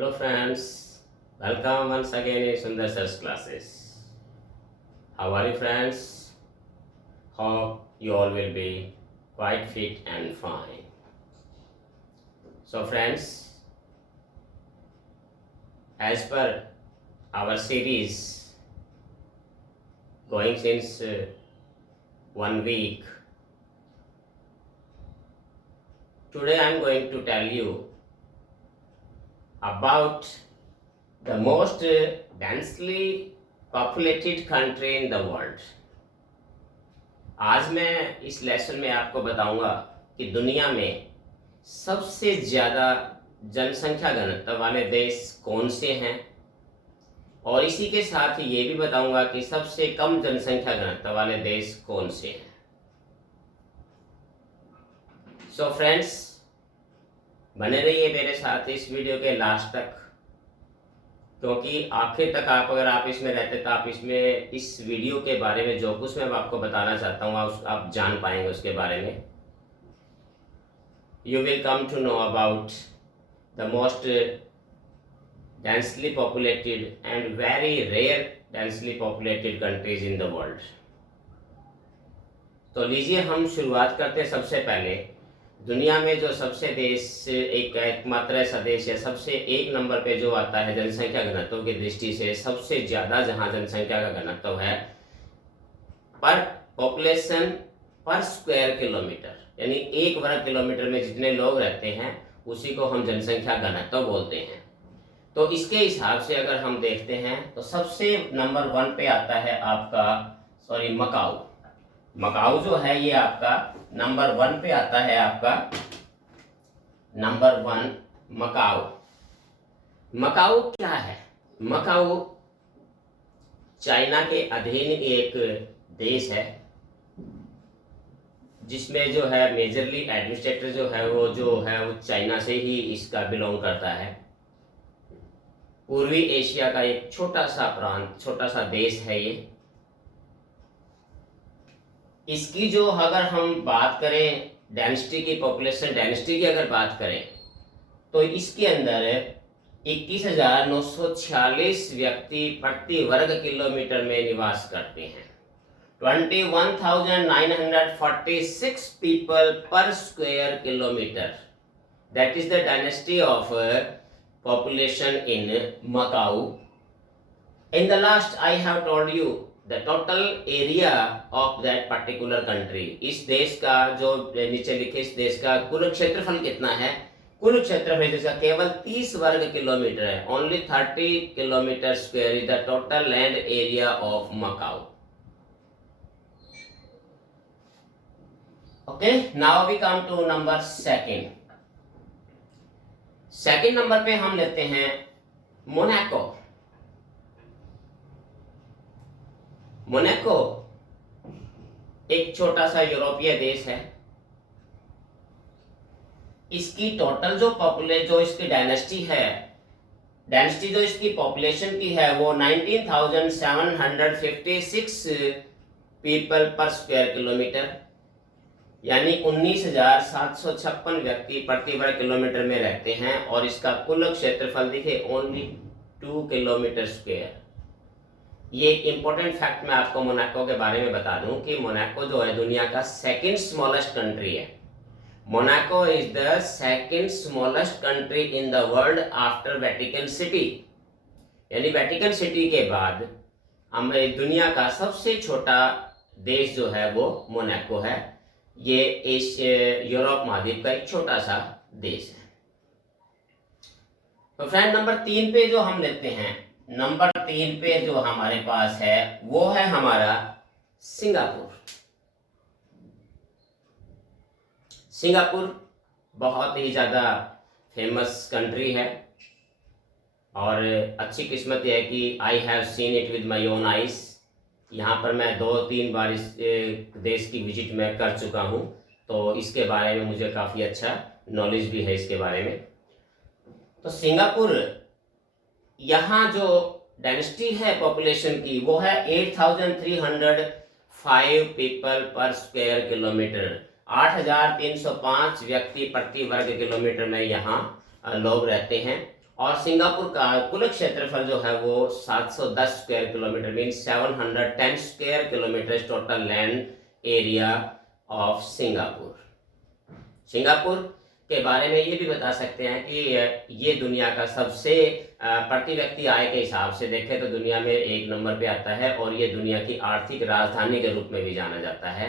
Hello friends, welcome once again in Sundar Sir's classes. How are you friends? Hope you all will be quite fit and fine. So friends, as per our series going since 1 week, today I am going to tell you about the most densely populated country in the world. आज मैं इस lesson में आपको बताऊंगा कि दुनिया में सबसे ज़्यादा जनसंख्या घनत्व वाले देश कौन से हैं, और इसी के साथ ही ये भी बताऊंगा कि सबसे कम जनसंख्या घनत्व वाले देश कौन से हैं. सो फ्रेंड्स, बने रहिए मेरे साथ इस वीडियो के लास्ट तक, क्योंकि आखिर तक अगर आप इसमें रहते तो आप इसमें इस वीडियो के बारे में जो कुछ मैं आपको बताना चाहता हूँ आप जान पाएंगे उसके बारे में. You will come to know about the most densely populated and very rare densely populated countries in the world. तो लीजिए हम शुरुआत करते हैं. सबसे पहले दुनिया में जो सबसे देश एकमात्र ऐसा देश है, सबसे एक नंबर पे जो आता है जनसंख्या घनत्व की दृष्टि से, सबसे ज़्यादा जहाँ जनसंख्या का घनत्व है पर पॉपुलेशन पर स्क्वायर किलोमीटर, यानी एक वर्ग किलोमीटर में जितने लोग रहते हैं उसी को हम जनसंख्या घनत्व बोलते हैं. तो इसके हिसाब से अगर हम देखते हैं तो सबसे नंबर 1 पे आता है आपका मकाऊ. मकाऊ जो है ये आपका नंबर 1 पे आता है. आपका नंबर 1 मकाऊ. मकाऊ क्या है? मकाऊ चाइना के अधीन एक देश है जिसमें जो है मेजरली एडमिनिस्ट्रेटर जो है वो चाइना से ही इसका बिलोंग करता है. पूर्वी एशिया का एक छोटा सा प्रांत, छोटा सा देश है ये. इसकी जो अगर हम बात करें डेंसिटी की, पॉपुलेशन डेंसिटी की अगर बात करें तो इसके अंदर 21,946 व्यक्ति प्रति वर्ग किलोमीटर में निवास करते हैं. 21,946 पीपल पर square kilometre. That is the density of population in Macau. In the last I have told you the total area of that particular country. इस देश का जो नीचे लिखे इस देश का कुल क्षेत्रफल कितना है? कुल क्षेत्रफल इसका केवल 30 वर्ग किलोमीटर है. Only 30 kilometre square is the total land area of Macau. Okay, now we come to number 2. Second number पे हम लेते हैं मोनाको. मोनाको एक छोटा सा यूरोपीय देश है. इसकी टोटल जो इसकी डेंसिटी जो इसकी पॉपुलेशन की है वो 19,756 पीपल पर स्क्वायर किलोमीटर, यानी 19,756 व्यक्ति प्रति वर्ग किलोमीटर में रहते हैं. और इसका कुल क्षेत्रफल देखिए ओनली 2 किलोमीटर स्क्वायर. ये एक इंपॉर्टेंट फैक्ट मैं आपको मोनाको के बारे में बता दूं कि मोनाको जो है दुनिया का सेकंड स्मॉलेस्ट कंट्री है. Monaco is the second smallest country in the world after Vatican city. यानी वेटिकन सिटी के बाद हमें दुनिया का सबसे छोटा देश जो है वो मोनाको है. ये यूरोप महाद्वीप का एक छोटा सा देश है. तो फ्रेंड नंबर 3 पे जो हम लेते हैं, नंबर 3 पे जो हमारे पास है वो है हमारा सिंगापुर. सिंगापुर बहुत ही ज़्यादा फेमस कंट्री है और अच्छी किस्मत यह है कि I have seen it with my own eyes. यहाँ पर मैं 2-3 बार इस देश की विजिट मैं कर चुका हूँ, तो इसके बारे में मुझे काफ़ी अच्छा नॉलेज भी है इसके बारे में. तो सिंगापुर, यहाँ जो डेंसिटी है पॉपुलेशन की वो है 8,305 पीपल पर स्क्वायर किलोमीटर. 8,305 व्यक्ति प्रति वर्ग किलोमीटर में यहाँ लोग रहते हैं. और सिंगापुर का कुल क्षेत्रफल जो है वो 710 square kilometre mean 710 square kilometre total land area of Singapore. Singapore के बारे में ये भी बता सकते हैं कि ये दुनिया का सबसे प्रति व्यक्ति आय के हिसाब से देखें तो दुनिया में 1 नंबर पे आता है और ये दुनिया की आर्थिक राजधानी के रूप में भी जाना जाता है।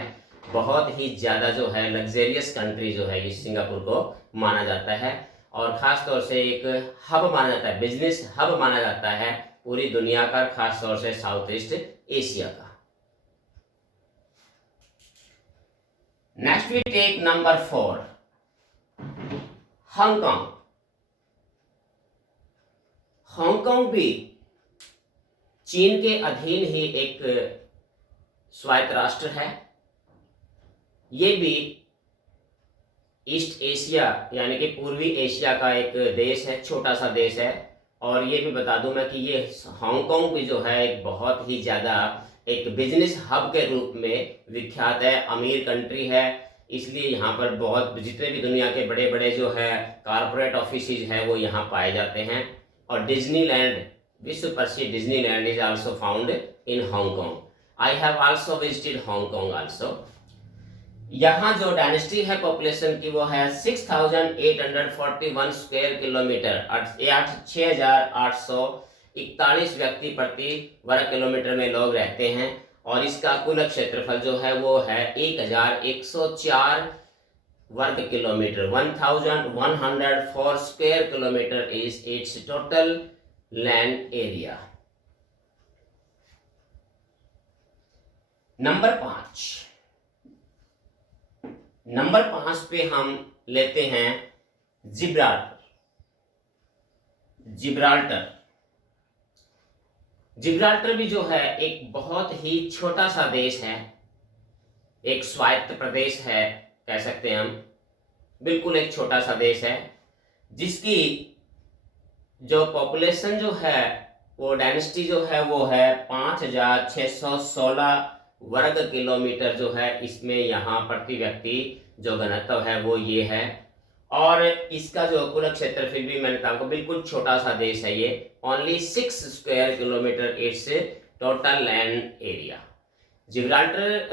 बहुत ही ज़्यादा जो है लग्जेरियस कंट्री जो है इस सिंगापुर को माना जाता है और ख़ास तौर से एक हब माना जाता है, बिजनेस हब माना जाता है पूरी दुनिया का, खास तौर से साउथ ईस्ट एशिया का। Next we take number 4, Hong Kong. Hong Kong भी चीन के अधीन ही एक स्वायत्त राष्ट्र है। ये भी ईस्ट एशिया यानी कि पूर्वी एशिया का एक देश है, छोटा सा देश है। और ये भी बता दूं मैं कि ये हांगकांग भी जो है एक बहुत ही ज़्यादा एक बिजनेस हब के रूप में विख्यात है, अमीर कंट्री है। इसलिए यहाँ पर बहुत जितने भी दुनिया के बड़े बड़े जो है कॉरपोरेट ऑफिसेज है वो यहाँ पाए जाते हैं। और डिज्नीलैंड, विश्व प्रसिद्ध Disneyland is also found in Hong Kong. I have also visited Hong Kong also. यहाँ जो डायनेस्टी है पॉपुलेशन की वो है 6841 स्क्वायर किलोमीटर, 6841 व्यक्ति प्रति वर्ग किलोमीटर में लोग रहते हैं। और इसका कुल क्षेत्रफल जो है वो है 1104 वर्ग kilometre, 1104 square kilometre is it's total land area. Number 5 पे हम लेते हैं जिब्राल्टर भी जो है एक बहुत ही छोटा सा देश है, एक स्वायत्त प्रदेश है कह सकते हैं हम, बिल्कुल एक छोटा सा देश है जिसकी जो पॉपुलेशन जो है वो डायनेस्टी जो है वो है 5616 वर्ग किलोमीटर जो है। इसमें यहाँ प्रति व्यक्ति जो घनत्व है वो ये है। और इसका जो कुल क्षेत्रफल भी मैंने कहा बिल्कुल छोटा सा देश है ये, only 6 square kilometre it's total land area. Gibraltar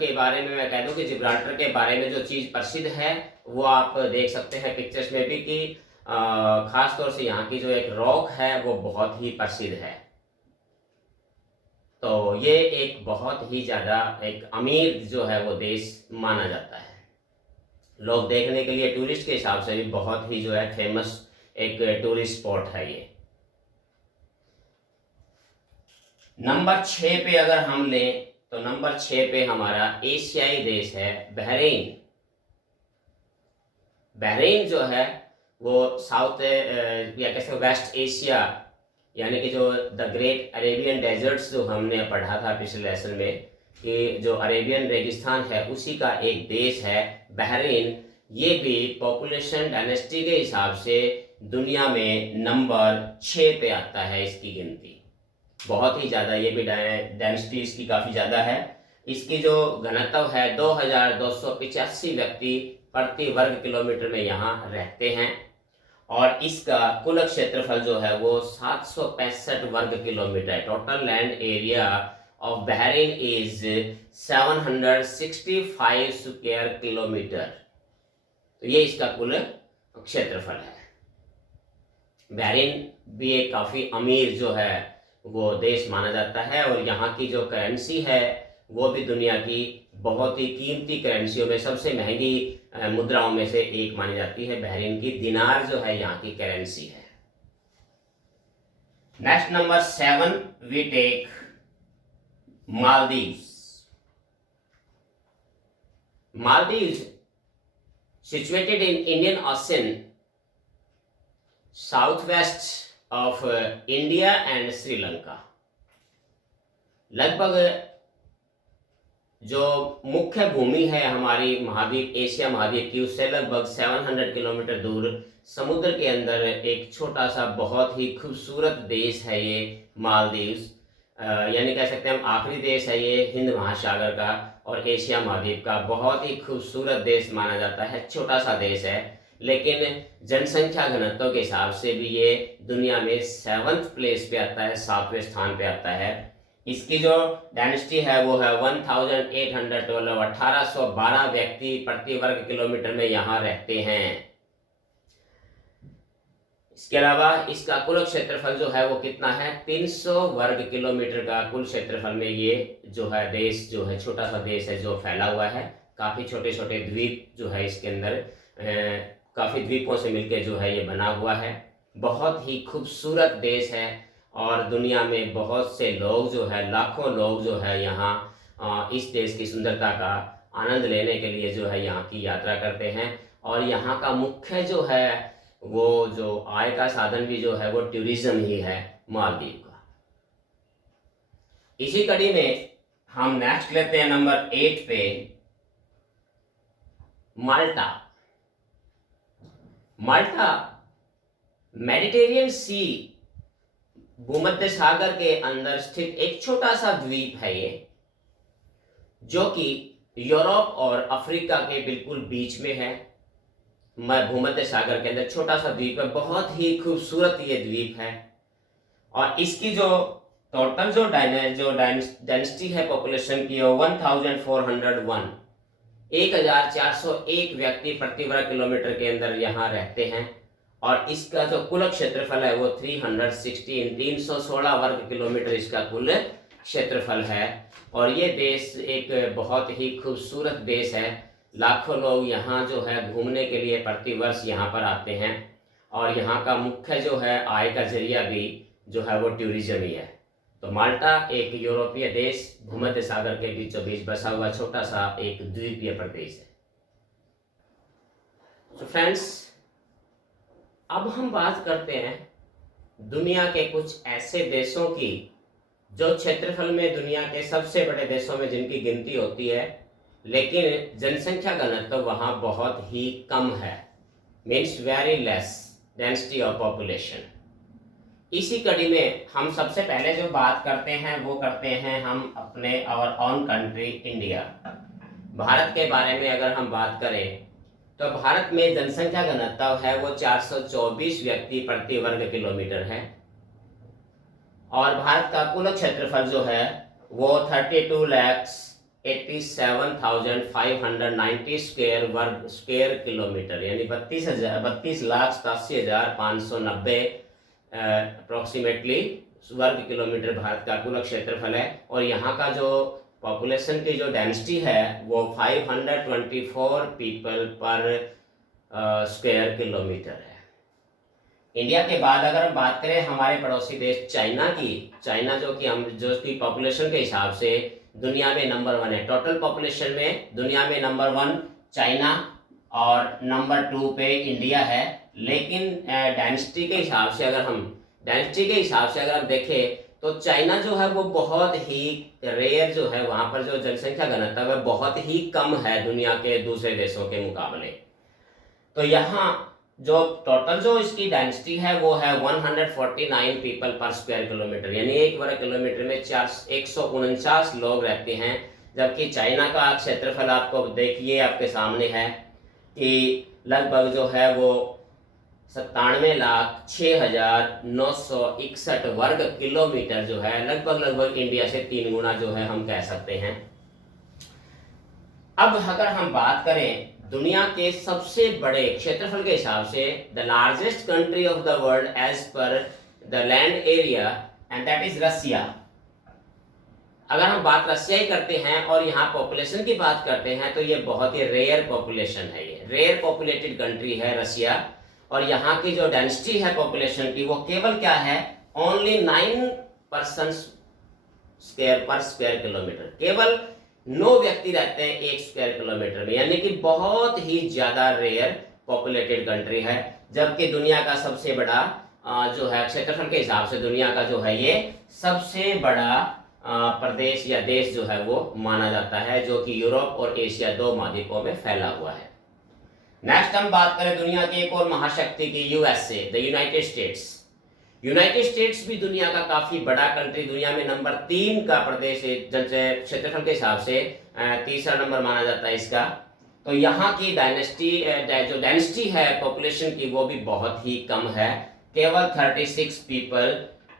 के बारे में मैं कह दूं कि जिब्राल्टर के बारे में जो चीज़ प्रसिद्ध है वो आप देख सकते हैं पिक्चर्स में भी कि खास तौर से यहाँ की जो एक रॉक है वो बहुत ही प्रसिद्ध है। तो ये एक बहुत ही ज़्यादा एक अमीर जो है वो देश माना जाता है। लोग देखने के लिए टूरिस्ट के हिसाब से भी बहुत ही जो है फेमस एक टूरिस्ट स्पॉट है ये। नंबर 6 पे अगर हम लें तो नंबर 6 पे हमारा एशियाई देश है बहरीन। बहरीन जो है वो साउथ या कैसे वेस्ट एशिया यानी कि जो द ग्रेट अरेबियन डेजर्ट्स जो हमने पढ़ा था पिछले लेसन में कि जो अरेबियन रेगिस्तान है उसी का एक देश है बहरीन। ये भी पॉपुलेशन डायनेस्टी के हिसाब से दुनिया में नंबर 6 पे आता है इसकी गिनती। बहुत ही ज़्यादा ये भी डायनेस्टी इसकी काफ़ी ज़्यादा है। इसकी जो घनत्व है 2285 व्यक्ति प्रति वर्ग किलोमीटर में यहाँ रहते हैं। और इसका कुल क्षेत्रफल जो है वो 765 वर्ग kilometre, total land area of Bahrain is 765 square kilometre. तो ये इसका कुल क्षेत्रफल है। बहरीन भी एक काफ़ी अमीर जो है वो देश माना जाता है और यहाँ की जो करेंसी है वो भी दुनिया की बहुत ही कीमती करेंसियों में सबसे महंगी मुद्राओं में से एक मानी जाती है। बहरीन की दिनार जो है यहाँ की करेंसी है। Next number 7 we take Maldives. Maldives situated in Indian Ocean, southwest of India and Sri Lanka. लगभग जो मुख्य भूमि है हमारी महाद्वीप एशिया महाद्वीप की उससे लगभग 700 किलोमीटर दूर समुद्र के अंदर एक छोटा सा बहुत ही खूबसूरत देश है ये मालदीव्स। यानी कह सकते हैं हम आखिरी देश है ये हिंद महासागर का और एशिया महाद्वीप का बहुत ही खूबसूरत देश माना जाता है। छोटा सा देश है लेकिन जनसंख्या घनत्व के हिसाब से भी ये दुनिया में 7th प्लेस पे आता है, 7वें स्थान पे आता है। इसकी जो डेंसिटी है वो है 1812, 1812 व्यक्ति प्रति वर्ग किलोमीटर में यहाँ रहते हैं। इसके अलावा इसका कुल क्षेत्रफल जो है वो कितना है, 300 वर्ग किलोमीटर का कुल क्षेत्रफल में ये जो है देश जो है, छोटा सा देश है जो फैला हुआ है। काफ़ी छोटे छोटे द्वीप जो है इसके अंदर, काफ़ी द्वीपों से मिलकर जो है ये बना हुआ है। बहुत ही खूबसूरत देश है और दुनिया में बहुत से लोग जो है, लाखों लोग जो है यहाँ इस देश की सुंदरता का आनंद लेने के लिए जो है यहाँ की यात्रा करते हैं। और यहाँ का मुख्य जो है वो जो आय का साधन भी जो है वो टूरिज्म ही है मालदीव का। इसी कड़ी में हम नेक्स्ट लेते हैं नंबर 8 पे माल्टा। माल्टा मेडिटेरियन सी, भूमध्य सागर के अंदर स्थित एक छोटा सा द्वीप है ये, जो कि यूरोप और अफ्रीका के बिल्कुल बीच में है। भूमध्य सागर के अंदर छोटा सा द्वीप है, बहुत ही खूबसूरत ये द्वीप है। और इसकी जो टोटल जो डेंसिटी है पॉपुलेशन की 1401, 1401 व्यक्ति प्रति वर्ग किलोमीटर के अंदर यहाँ रहते हैं। और इसका जो कुल क्षेत्रफल है वो 316 वर्ग किलोमीटर इसका कुल क्षेत्रफल है। और ये देश एक बहुत ही खूबसूरत देश है। लाखों लोग यहाँ जो है घूमने के लिए प्रति वर्ष यहाँ पर आते हैं। और यहाँ का मुख्य जो है आय का जरिया भी जो है वो टूरिज्म ही है। तो माल्टा एक यूरोपीय देश, भूमध्य सागर के बीचों बीच बसा हुआ छोटा सा एक द्वीपीय प्रदेश है। तो फ्रेंड्स, अब हम बात करते हैं दुनिया के कुछ ऐसे देशों की जो क्षेत्रफल में दुनिया के सबसे बड़े देशों में जिनकी गिनती होती है, लेकिन जनसंख्या घनत्व वहाँ बहुत ही कम है, means very less density of population. इसी कड़ी में हम सबसे पहले जो बात करते हैं वो करते हैं हम अपने our own country India. Bharat के बारे में अगर हम बात करें तो भारत में जनसंख्या घनत्व है वो 424 व्यक्ति प्रति वर्ग किलोमीटर है। और भारत का कुल क्षेत्रफल जो है वो 32,87,590 स्क्वायर किलोमीटर, यानी 32,87,590 अप्रोक्सीमेटली वर्ग किलोमीटर भारत का कुल क्षेत्रफल है। और यहाँ का जो पॉपुलेशन की जो डेंसिटी है वो 524 पीपल पर स्क्वायर किलोमीटर है। इंडिया के बाद अगर हम बात करें हमारे पड़ोसी देश चाइना की, चाइना जो कि पॉपुलेशन के हिसाब से दुनिया में नंबर 1 है। टोटल पॉपुलेशन में दुनिया में नंबर 1 चाइना और नंबर 2 पे इंडिया है। लेकिन डेंसिटी के हिसाब से अगर हम देखें तो चाइना जो है वो बहुत ही रेयर जो है, वहाँ पर जो जनसंख्या घनत्व है बहुत ही कम है दुनिया के दूसरे देशों के मुकाबले। तो यहाँ जो टोटल जो इसकी डेंसिटी है वो है 149 पीपल पर स्क्वायर किलोमीटर, यानी एक वर्ग किलोमीटर में 149 लोग रहते हैं। जबकि चाइना का क्षेत्रफल आपको देखिए आपके सामने है कि लगभग जो है वो 97,06,961 वर्ग किलोमीटर जो है, लगभग इंडिया से 3 गुना जो है हम कह सकते हैं। अब अगर हम बात करें दुनिया के सबसे बड़े क्षेत्रफल के हिसाब से, the largest country of the world as per the land area, and that is Russia. अगर हम बात रसिया ही करते हैं और यहाँ पॉपुलेशन की बात करते हैं तो ये बहुत ही रेयर पॉपुलेशन है, ये रेयर पॉपुलेटेड कंट्री है रसिया। और यहाँ की जो डेंसिटी है पॉपुलेशन की वो केवल क्या है, ओनली 9 पर्सन स्क्वायर पर स्क्वायर किलोमीटर, केवल 9 व्यक्ति रहते हैं 1 स्क्वायर किलोमीटर में, यानी कि बहुत ही ज्यादा रेयर पॉपुलेटेड कंट्री है। जबकि दुनिया का सबसे बड़ा जो है क्षेत्रफल के हिसाब से दुनिया का जो है ये सबसे बड़ा प्रदेश या देश जो है वो माना जाता है, जो कि यूरोप और एशिया 2 महाद्वीपों में फैला हुआ है। नेक्स्ट हम बात करें दुनिया की एक और महाशक्ति की, USA, the United states. United states भी दुनिया का काफी बड़ा कंट्री, दुनिया में नंबर 3 का प्रदेश है, क्षेत्रफल के हिसाब से 3रा नंबर माना जाता है इसका। तो यहाँ की डायनेस्टी जो डेंसिटी है पॉपुलेशन की वो भी बहुत ही कम है, केवल 36 पीपल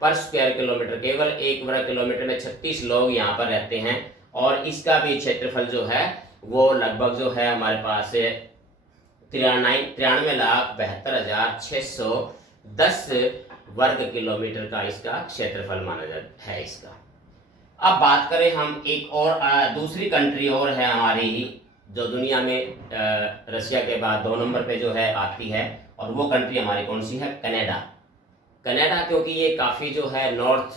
पर स्क्वायर किलोमीटर, केवल 1 वर्ग किलोमीटर में 36 लोग यहाँ पर रहते हैं। और इसका भी क्षेत्रफल जो है वो लगभग जो है हमारे पास 93,72,610 वर्ग किलोमीटर का इसका क्षेत्रफल माना जाता है इसका। अब बात करें हम एक और दूसरी कंट्री और है हमारी जो दुनिया में रशिया के बाद 2 नंबर पे जो है आती है, और वो कंट्री हमारी कौन सी है? कनाडा। कनाडा क्योंकि ये काफ़ी जो है नॉर्थ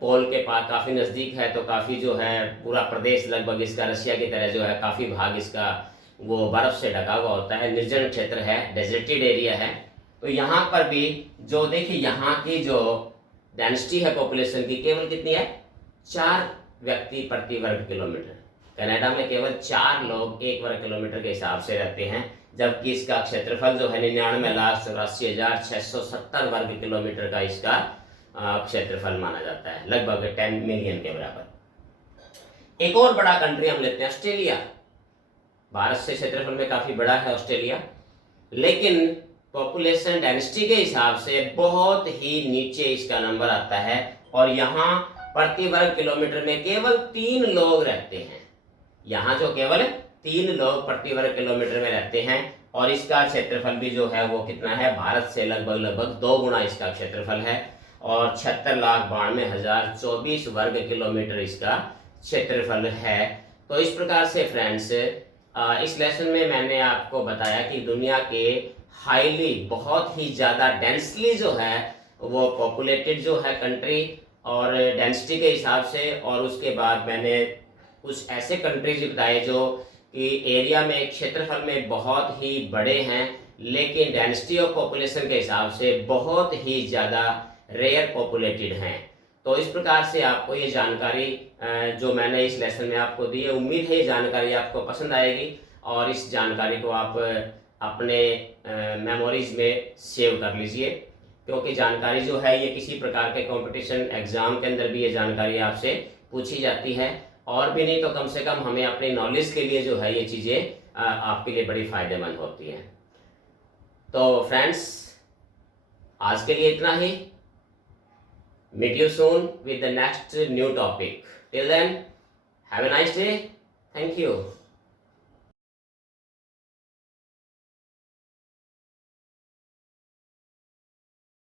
पोल के पास काफ़ी नज़दीक है, तो काफ़ी जो है पूरा प्रदेश लगभग इसका रशिया की तरह जो है काफ़ी भाग इसका वो बर्फ़ से ढका हुआ होता है, निर्जन क्षेत्र है, डेजर्टेड एरिया है। तो यहाँ पर भी जो देखिए यहाँ की जो डेंसिटी है पॉपुलेशन की केवल कितनी है? 4 व्यक्ति प्रति वर्ग किलोमीटर। कनाडा में केवल 4 लोग 1 वर्ग किलोमीटर के हिसाब से रहते हैं, जबकि इसका क्षेत्रफल जो है 99,84,670 वर्ग किलोमीटर का इसका क्षेत्रफल माना जाता है, लगभग 10 मिलियन के बराबर। एक और बड़ा कंट्री हम लेते हैं ऑस्ट्रेलिया। भारत से क्षेत्रफल में काफ़ी बड़ा है ऑस्ट्रेलिया, लेकिन पॉपुलेशन डेंसिटी के हिसाब से बहुत ही नीचे इसका नंबर आता है, और यहाँ प्रति वर्ग किलोमीटर में केवल 3 लोग रहते हैं। यहाँ जो केवल 3 लोग प्रति वर्ग किलोमीटर में रहते हैं, और इसका क्षेत्रफल भी जो है वो कितना है? भारत से लगभग 2 गुना इसका क्षेत्रफल है, और 76,92,024 वर्ग किलोमीटर इसका क्षेत्रफल है। तो इस प्रकार से फ्रेंड्स इस लेसन में मैंने आपको बताया कि दुनिया के हाईली बहुत ही ज़्यादा डेंसली जो है वो पॉपुलेटेड जो है कंट्री और डेंसिटी के हिसाब से, और उसके बाद मैंने कुछ ऐसे कंट्रीज बताए जो कि एरिया में क्षेत्रफल में बहुत ही बड़े हैं, लेकिन डेंसिटी ऑफ पॉपुलेशन के हिसाब से बहुत ही ज़्यादा रेयर पॉपुलेटेड हैं। तो इस प्रकार से आपको ये जानकारी जो मैंने इस लेसन में आपको दी है, उम्मीद है ये जानकारी आपको पसंद आएगी, और इस जानकारी को आप अपने मेमोरीज में सेव कर लीजिए, क्योंकि जानकारी जो है ये किसी प्रकार के कंपटीशन एग्ज़ाम के अंदर भी ये जानकारी आपसे पूछी जाती है, और भी नहीं तो कम से कम हमें अपनी नॉलेज के लिए जो है ये चीज़ें आपके लिए बड़ी फ़ायदेमंद होती हैं। तो फ्रेंड्स आज के लिए इतना ही। Meet you soon with the next new topic. Till then, have a nice day. Thank you.